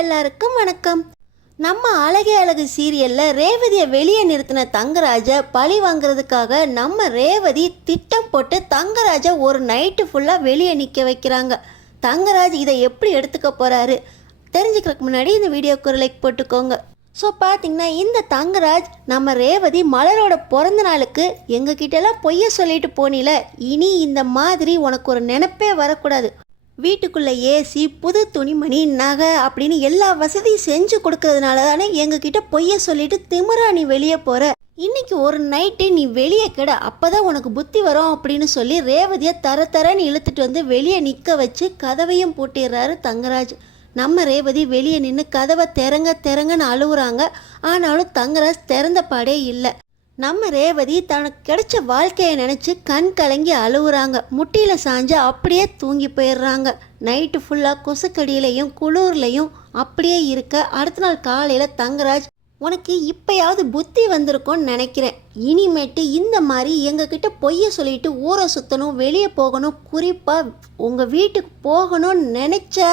எல்லாருக்கும் வணக்கம். நம்ம அழகே அழகு சீரியல்ல ரேவதியை வெளியே நிறுத்தின தங்கராஜ பழி வாங்குறதுக்காக நம்ம ரேவதி திட்டம் போட்டு தங்கராஜ ஒரு நைட்டு ஃபுல்லாக வெளியே நிற்க வைக்கிறாங்க. தங்கராஜ் இதை எப்படி எடுத்துக்க போறாரு தெரிஞ்சுக்கிறதுக்கு முன்னாடி இந்த வீடியோக்கு ஒரு லைக் போட்டுக்கோங்க. ஸோ பார்த்தீங்கன்னா இந்த தங்கராஜ் நம்ம ரேவதி மலரோட பிறந்த நாளுக்கு எங்ககிட்டலாம் பொய்ய சொல்லிட்டு போனில, இனி இந்த மாதிரி உனக்கு ஒரு நினைப்பே வரக்கூடாது. வீட்டுக்குள்ளே ஏசி, புது துணிமணி, நகை அப்படின்னு எல்லா வசதியும் செஞ்சு கொடுக்கறதுனால தானே எங்ககிட்ட பொய்ய சொல்லிட்டு திமிரா நீ வெளியே போகிற. இன்னைக்கு ஒரு நைட்டு நீ வெளியே கிட, அப்போதான் உனக்கு புத்தி வரும் அப்படின்னு சொல்லி ரேவதியை தரன்னு இழுத்துட்டு வந்து வெளியே நிற்க வச்சு கதவையும் பூட்டிடுறாரு தங்கராஜ். நம்ம ரேவதி வெளியே நின்று கதவை திறங்கன்னு அழுகுறாங்க. ஆனாலும் தங்கராஜ் திறந்த பாடே இல்லை. நம்ம ரேவதி தனக்கு கிடைச்ச வாழ்க்கையை நினச்சி கண் கலங்கி அழுகுறாங்க. முட்டியில் சாஞ்சு அப்படியே தூங்கி போயிடுறாங்க. நைட்டு ஃபுல்லாக கொசுக்கடியிலையும் குளூர்லையும் அப்படியே இருக்க அடுத்த நாள் காலையில் தங்கராஜ், உனக்கு இப்போயாவது புத்தி வந்திருக்கும்னு நினைக்கிறேன். இனிமேட்டு இந்த மாதிரி எங்ககிட்ட பொய்ய சொல்லிட்டு ஊரை சுற்றணும், வெளியே போகணும், குறிப்பாக உங்கள் வீட்டுக்கு போகணும்னு நினச்ச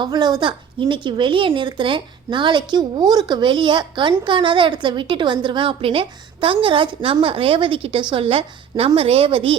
அவ்வளவுதான். இன்னைக்கு வெளியே நிறுத்துறேன், நாளைக்கு ஊருக்கு வெளியே கண்காணாத இடத்துல விட்டுட்டு வந்துடுவேன் அப்படின்னு தங்கராஜ் நம்ம ரேவதி கிட்ட சொல்ல, நம்ம ரேவதி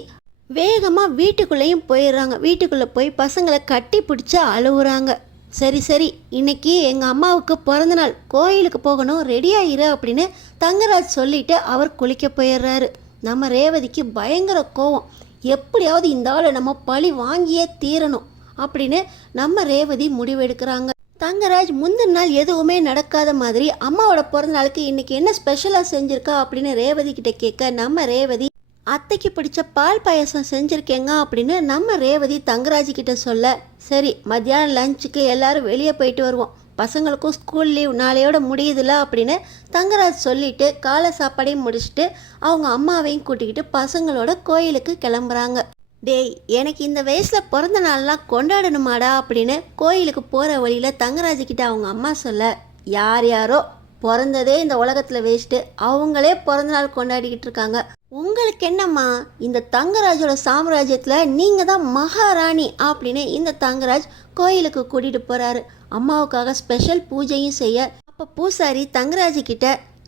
வேகமாக வீட்டுக்குள்ளேயும் போயிடுறாங்க. வீட்டுக்குள்ளே போய் பசங்களை கட்டி பிடிச்சி அழுகுறாங்க. சரி இன்னைக்கு எங்கள் அம்மாவுக்கு பிறந்தநாள், கோயிலுக்கு போகணும், ரெடியாயிரு அப்படின்னு தங்கராஜ் சொல்லிட்டு அவர் குளிக்க போயிடுறாரு. நம்ம ரேவதிக்கு பயங்கர கோவம். எப்படியாவது இந்த ஆளை நம்ம பழி வாங்கியே தீரணும் அப்படின்னு நம்ம ரேவதி முடிவெடுக்கிறாங்க. தங்கராஜ் முந்தின நாள் எதுவுமே நடக்காத மாதிரி அம்மாவோட பிறந்த நாளுக்கு இன்னைக்கு என்ன ஸ்பெஷலாக செஞ்சுருக்கா அப்படின்னு ரேவதி கிட்ட கேட்க, நம்ம ரேவதி அத்தைக்கு பிடிச்ச பால் பாயசம் செஞ்சுருக்கேங்க அப்படின்னு நம்ம ரேவதி தங்கராஜ் கிட்ட சொல்ல, சரி மத்தியானம் லஞ்சுக்கு எல்லாரும் வெளியே போயிட்டு வருவோம், பசங்களுக்கும் ஸ்கூல் லீவ் நாளையோட முடியுதுல அப்படின்னு தங்கராஜ் சொல்லிட்டு காலை சாப்பாடையும் முடிச்சுட்டு அவங்க அம்மாவையும் கூட்டிக்கிட்டு பசங்களோட கோயிலுக்கு கிளம்புறாங்க. டேய், எனக்கு இந்த வயசில் பிறந்த நாள்லாம் கொண்டாடணுமாடா அப்படின்னு கோயிலுக்கு போகிற வழியில் தங்கராஜ்கிட்ட அவங்க அம்மா சொல்ல, யாரோ பிறந்ததே இந்த உலகத்தில் வேஸ்ட்டு, அவங்களே பிறந்த நாள் கொண்டாடிக்கிட்டு இருக்காங்க, உங்களுக்கு என்னம்மா, இந்த தங்கராஜோட சாம்ராஜ்யத்தில் நீங்கள் தான் மகாராணி அப்படின்னு இந்த தங்கராஜ் கோயிலுக்கு கூட்டிகிட்டு போகிறாரு. அம்மாவுக்காக ஸ்பெஷல் பூஜையும் செய்ய, அப்போ பூசாரி தங்கராஜ்கிட்ட,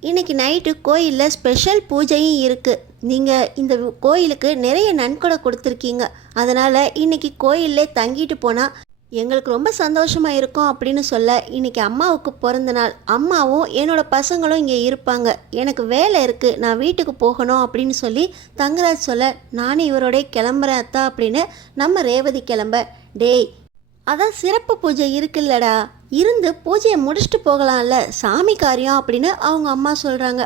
இன்னைக்கு நைட்டு கோயிலில் ஸ்பெஷல் பூஜையும் இருக்குது, நீங்கள் இந்த கோயிலுக்கு நிறைய நன்கொடை கொடுத்துருக்கீங்க, அதனால் இன்னைக்கு கோயிலே தங்கிட்டு போனால் எங்களுக்கு ரொம்ப சந்தோஷமாக இருக்கும் அப்படின்னு சொல்ல, இன்னைக்கு அம்மாவுக்கு பிறந்த நாள், அம்மாவும் என்னோட பசங்களும் இங்கே இருப்பாங்க, எனக்கு வேலை இருக்குது, நான் வீட்டுக்கு போகணும் அப்படின்னு சொல்லி தங்கராஜ் சொல்ல, நானும் இவரோடய கிளம்புறேன் அத்தா அப்படின்னு நம்ம ரேவதி கிளம்ப, டேய் அதான் சிறப்பு பூஜை இருக்குல்லடா, இருந்து பூஜையை முடிச்சுட்டு போகலாம்ல, சாமி காரியம் அப்படின்னு அவங்க அம்மா சொல்கிறாங்க.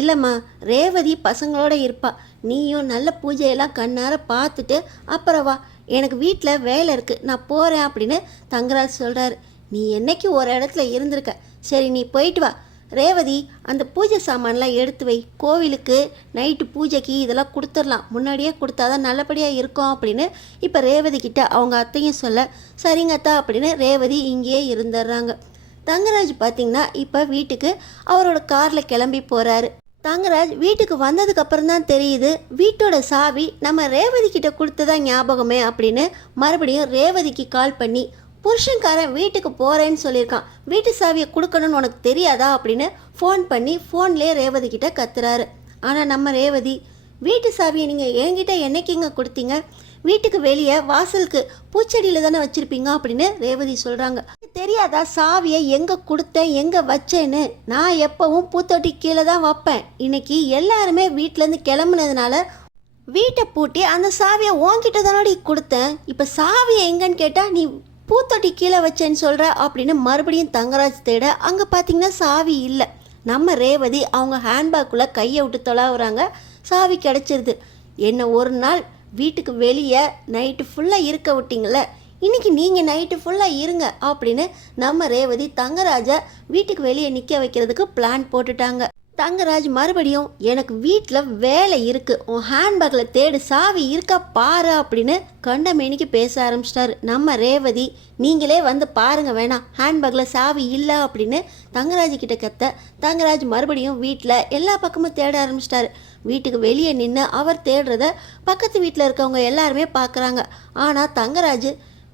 இல்லைம்மா, ரேவதி பசங்களோட இருப்பா, நீயும் நல்ல பூஜையெல்லாம் கண்ணார பார்த்துட்டு அப்புறம் வா, எனக்கு வீட்டில் வேலை இருக்குது, நான் போகிறேன் அப்படின்னு தங்கராஜ் சொல்கிறாரு. நீ என்னைக்கு ஒரு இடத்துல இருந்திருக்க, சரி நீ போயிட்டு வா, ரேவதி அந்த பூஜை சாமான்லாம் எடுத்து வை, கோவிலுக்கு நைட்டு பூஜைக்கு இதெல்லாம் கொடுத்துடலாம், முன்னாடியே கொடுத்தாதான் நல்லபடியாக இருக்கும் அப்படின்னு இப்போ ரேவதி கிட்ட அவங்க அத்தையும் சொல்ல, சரிங்க அத்தா அப்படின்னு ரேவதி இங்கேயே இருந்துடுறாங்க. தங்கராஜ் பார்த்திங்கன்னா இப்போ வீட்டுக்கு அவரோட காரில் கிளம்பி போகிறாரு. தங்கராஜ் வீட்டுக்கு வந்ததுக்கு அப்புறம் தான் தெரியுது, வீட்டோட சாவி நம்ம ரேவதி கிட்ட கொடுத்ததான் ஞாபகமே அப்படின்னு மறுபடியும் ரேவதிக்கு கால் பண்ணி, புருஷன்காரன் வீட்டுக்கு போகிறேன்னு சொல்லியிருக்கான், வீட்டு சாவியை கொடுக்கணும்னு உனக்கு தெரியாதா அப்படின்னு ஃபோன் பண்ணி ஃபோன்லேயே ரேவதி கிட்ட கத்துறாரு. ஆனால் நம்ம ரேவதி, வீட்டு சாவியை நீங்கள் என்கிட்ட என்னைக்குங்க கொடுத்தீங்க, வீட்டுக்கு வெளியே வாசலுக்கு பூச்செடியில் தானே வச்சுருப்பீங்க அப்படின்னு ரேவதி சொல்கிறாங்க. தெரியாதா சாவியை எங்கே கொடுத்தேன் எங்கே வச்சேன்னு, நான் எப்போவும் பூத்தொட்டி கீழே தான் வைப்பேன், இன்னைக்கு எல்லாருமே வீட்டிலேருந்து கிளம்புனதுனால வீட்டை பூட்டி அந்த சாவியை உன்கிட்ட தானடி கொடுத்தேன், இப்போ சாவியை எங்கன்னு கேட்டால் நீ பூத்தொட்டி கீழே வச்சேன்னு சொல்கிற அப்படின்னு மறுபடியும் தங்கராஜ் தேட, அங்கே பார்த்தீங்கன்னா சாவி இல்லை. நம்ம ரேவதி அவங்க ஹேண்ட்பேக்குள்ளே கையை விட்டு தொலாவுறாங்க, சாவி கிடச்சிருது. என்ன ஒரு நாள் வீட்டுக்கு வெளியே நைட்டு ஃபுல்லாக இருக்க விட்டீங்கள, இன்றைக்கி நீங்கள் நைட்டு ஃபுல்லாக இருங்க அப்படின்னு நம்ம ரேவதி தங்கராஜை வீட்டுக்கு வெளியே நிற்க வைக்கிறதுக்கு பிளான் போட்டுட்டாங்க. தங்கராஜ் மறுபடியும், எனக்கு வீட்டில் வேலை இருக்குது, உன் ஹேண்ட்பேக்கில் தேடு, சாவி இருக்கா பாரு அப்படின்னு கண்டமேனிக்கு பேச ஆரம்பிச்சிட்டாரு. நம்ம ரேவதி, நீங்களே வந்து பாருங்கள் வேணாம், ஹேண்ட்பேக்கில் சாவி இல்லை அப்படின்னு தங்கராஜ் கிட்ட கத்த, தங்கராஜ் மறுபடியும் வீட்டில் எல்லா பக்கமும் தேட ஆரம்பிச்சிட்டாரு. வீட்டுக்கு வெளியே நின்று அவர் தேடுறத பக்கத்து வீட்டில் இருக்கவங்க எல்லாருமே பார்க்குறாங்க. ஆனால் தங்கராஜ்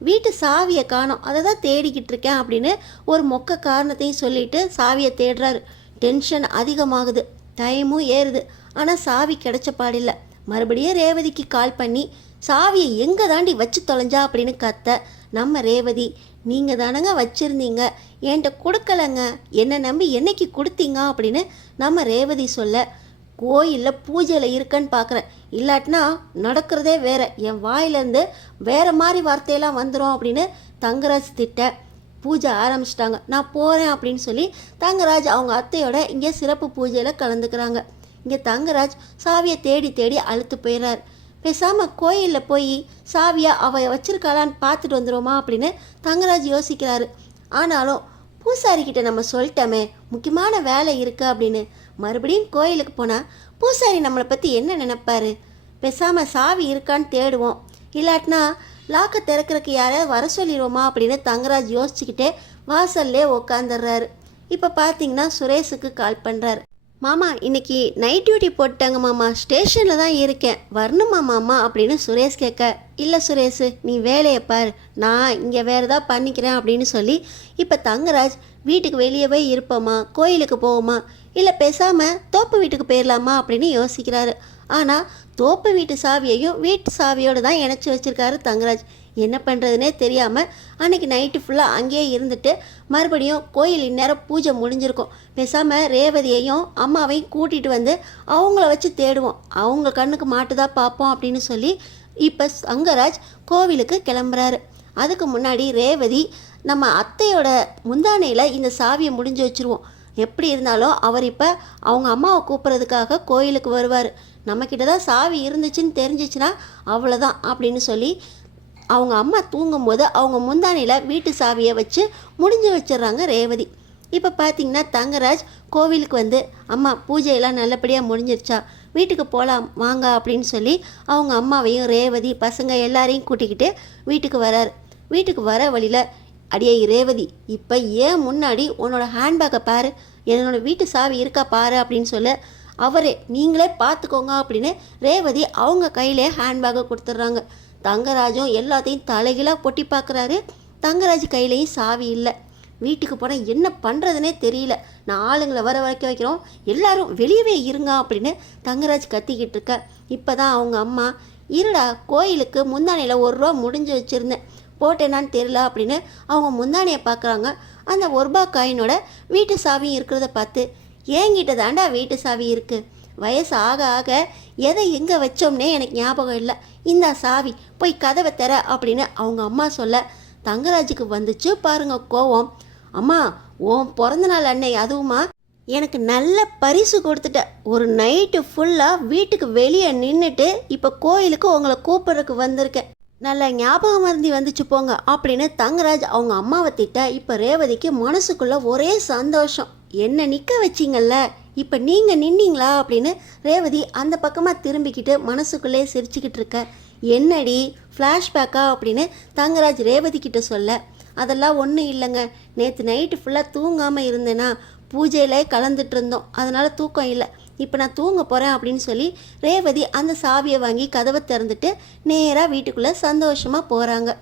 வீட்டு சாவியை காணோம், அதை தான் தேடிக்கிட்டு இருக்கேன் அப்படின்னு ஒரு மொக்க காரணத்தையும் சொல்லிட்டு சாவியை தேடுறாரு. டென்ஷன் அதிகமாகுது, டைமும் ஏறுது. ஆனால் சாவி கிடைச்ச பாடில்லை. மறுபடியும் ரேவதிக்கு கால் பண்ணி சாவியை எங்கே தாண்டி வச்சு தொலைஞ்சா அப்படின்னு கத்த, நம்ம ரேவதி, நீங்கள் தானங்க வச்சுருந்தீங்க, என்கிட்ட கொடுக்கலங்க, என்னை நம்பி என்னைக்கு கொடுத்தீங்க அப்படின்னு நம்ம ரேவதி சொல்ல, கோயிலில் பூஜையில் இருக்கன்னு பார்க்குறேன், இல்லாட்டினா நடக்கிறதே வேற, என் வாயிலேருந்து வேறு மாதிரி வார்த்தையெல்லாம் வந்துடும் அப்படின்னு தங்கராஜ் திட்ட. பூஜை ஆரம்பிச்சிட்டாங்க. நான் போகிறேன் அப்படின்னு சொல்லி தங்கராஜ் அவங்க அத்தையோட இங்கே சிறப்பு பூஜையில் கலந்துக்கிறாங்க. இங்கே தங்கராஜ் சாவியை தேடி தேடி அழுத்து போயிடுறார். பேசாமல் கோயிலில் போய் சாவியை அவ வச்சிருக்காளான்னு பார்த்துட்டு வந்துடுவோமா அப்படின்னு தங்கராஜ் யோசிக்கிறாரு. ஆனாலும் பூசாரிக்கிட்ட நம்ம சொல்லிட்டோமே முக்கியமான வேலை இருக்குது அப்படின்னு. மறுபடியும் கோயிலுக்கு போனால் பூசாரி நம்மளை பற்றி என்ன நினைப்பாரு? பேசாமல் சாவி இருக்கான்னு தேடுவோம், இல்லாட்டினா லாக்கை திறக்கிறதுக்கு யாரையாவது வர சொல்லிடுவோமா அப்படின்னு தங்கராஜ் யோசிச்சுக்கிட்டே வாசல்லே உக்காந்துடுறாரு. இப்போ பார்த்தீங்கன்னா சுரேஷுக்கு கால் பண்ணுறாரு. மாமா, இன்னைக்கு நைட் டியூட்டி போட்டாங்க மாமா, ஸ்டேஷனில் தான் இருக்கேன், வரணுமா மாமா அப்படின்னு சுரேஷ் கேட்க, இல்லை சுரேஷ், நீ வேலையை பார், நான் இங்கே வேறு ஏதாவது பண்ணிக்கிறேன் அப்படின்னு சொல்லி இப்போ தங்கராஜ் வீட்டுக்கு வெளியே போய் இருப்போமா, கோயிலுக்கு போவோமா, இல்லை பேசாமல் தோப்பு வீட்டுக்கு போயிடலாமா அப்படின்னு யோசிக்கிறாரு. ஆனால் தோப்பு வீட்டு சாவியையும் வீட்டு சாவியோடு தான் இணைச்சி வச்சுருக்காரு தங்கராஜ். என்ன பண்ணுறதுனே தெரியாமல் அன்றைக்கி நைட்டு ஃபுல்லாக அங்கேயே இருந்துட்டு மறுபடியும் கோயில் இந்நேரம் பூஜை முடிஞ்சிருக்கும், பேசாமல் ரேவதியையும் அம்மாவையும் கூட்டிகிட்டு வந்து அவங்கள வச்சு தேடுவோம், அவங்க கண்ணுக்கு மாட்டுதா பார்ப்போம் அப்படின்னு சொல்லி இப்போ தங்கராஜ் கோவிலுக்கு கிளம்புறாரு. அதுக்கு முன்னாடி ரேவதி, நம்ம அத்தையோட முந்தானையில் இந்த சாவியை முடிஞ்சு வச்சுருவோம், எப்படி இருந்தாலும் அவர் இப்போ அவங்க அம்மாவை கூப்பிட்றதுக்காக கோயிலுக்கு வருவார், நம்மக்கிட்ட தான் சாவி இருந்துச்சுன்னு தெரிஞ்சிச்சுன்னா அவ்வளோதான் அப்படின்னு சொல்லி அவங்க அம்மா தூங்கும்போது அவங்க முந்தானையில் வீட்டு சாவியை வச்சு முடிஞ்சு வச்சிடுறாங்க ரேவதி. இப்போ பார்த்தீங்கன்னா தங்கராஜ் கோவிலுக்கு வந்து, அம்மா பூஜையெல்லாம் நல்லபடியாக முடிஞ்சிருச்சா, வீட்டுக்கு போகலாம் வாங்க அப்படின்னு சொல்லி அவங்க அம்மாவையும் ரேவதி பசங்க எல்லாரையும் கூட்டிக்கிட்டு வீட்டுக்கு வரார். வீட்டுக்கு வர வழியில், அடியே ரேவதி, இப்போ ஏன் முன்னாடி உன்னோட ஹேண்ட்பேக்கை பாரு, என்னோடய வீட்டு சாவி இருக்கா பாரு அப்படின்னு சொல்ல, அவரே நீங்களே பார்த்துக்கோங்க அப்படின்னு ரேவதி அவங்க கையிலே ஹேண்ட்பேக்கை கொடுத்துட்றாங்க. தங்கராஜும் எல்லாத்தையும் தலைகீழாக பொட்டி பார்க்குறாரு. தங்கராஜ் கையிலையும் சாவி இல்லை. வீட்டுக்கு போனால் என்ன பண்ணுறதுனே தெரியல, நான் ஆளுங்களை வர வைக்கிறோம், எல்லாரும் வெளியவே இருங்க அப்படின்னு தங்கராஜ் கத்திக்கிட்டு இருக்க. இப்போ தான் அவங்க அம்மா, இருடா கோயிலுக்கு முந்தானையில் ₹1 முடிஞ்சு வச்சுருந்தேன், போட்டேனான்னு தெரியல அப்படின்னு அவங்க முந்தானையை பார்க்குறாங்க. அந்த ₹1 காயினோட வீட்டு சாவியும் இருக்கிறத பார்த்து, ஏங்கிட்ட தாண்டா வீட்டு சாவி இருக்குது, வயசு ஆக ஆக எதை எங்கே வச்சோம்னே எனக்கு ஞாபகம் இல்லை, இந்த சாவி போய் கதவை தர அப்படின்னு அவங்க அம்மா சொல்ல, தங்கராஜுக்கு வந்துச்சு பாருங்க கோவம். அம்மா, உன் பிறந்த நாள் அன்னை அதுவுமா எனக்கு நல்ல பரிசு கொடுத்துட்ட, ஒரு நைட்டு ஃபுல்லாக வீட்டுக்கு வெளியே நின்றுட்டு இப்போ கோயிலுக்கு உங்களை கூப்பிட்றதுக்கு வந்திருக்கேன், நல்ல ஞாபகம் மருந்தி வந்துச்சு போங்க அப்படின்னு தங்கராஜ் அவங்க அம்மாவை திட்ட. இப்போ ரேவதிக்கு மனசுக்குள்ளே ஒரே சந்தோஷம், என்ன நிற்க வச்சிங்கல்ல, இப்போ நீங்கள் நின்னீங்களா அப்படின்னு ரேவதி அந்த பக்கமாக திரும்பிக்கிட்டு மனசுக்குள்ளே சிரிச்சுக்கிட்டு இருக்க. என்னடி ஃப்ளாஷ்பேக்கா அப்படின்னு தங்கராஜ் ரேவதி கிட்ட சொல்ல, அதெல்லாம் ஒன்றும் இல்லைங்க, நேற்று நைட்டு ஃபுல்லாக தூங்காமல் இருந்தேன்னா பூஜையில் கலந்துட்டு இருந்தோம், அதனால் தூக்கம் இல்லை, இப்போ நான் தூங்க போகிறேன் அப்படின்னு சொல்லி ரேவதி அந்த சாவியை வாங்கி கதவை திறந்துட்டு நேராக வீட்டுக்குள்ளே சந்தோஷமாக போகிறாங்க.